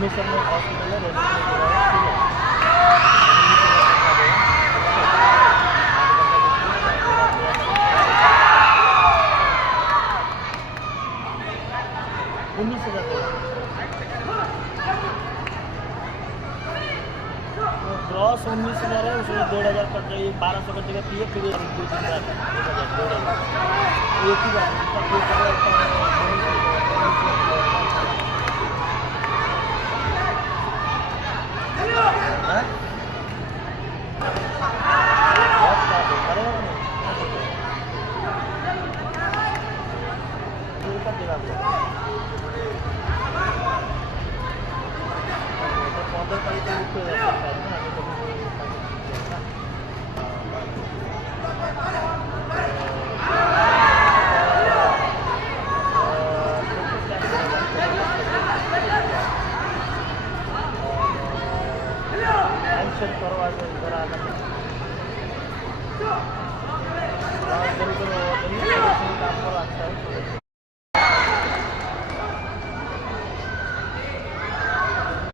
में हॉस्पिटल है उन्नीस ग्रॉस 19,000 है, उसमें 1,500 कट रही है, 1200 कट जगह पी है, फिर 2,000 एक ही बात करवा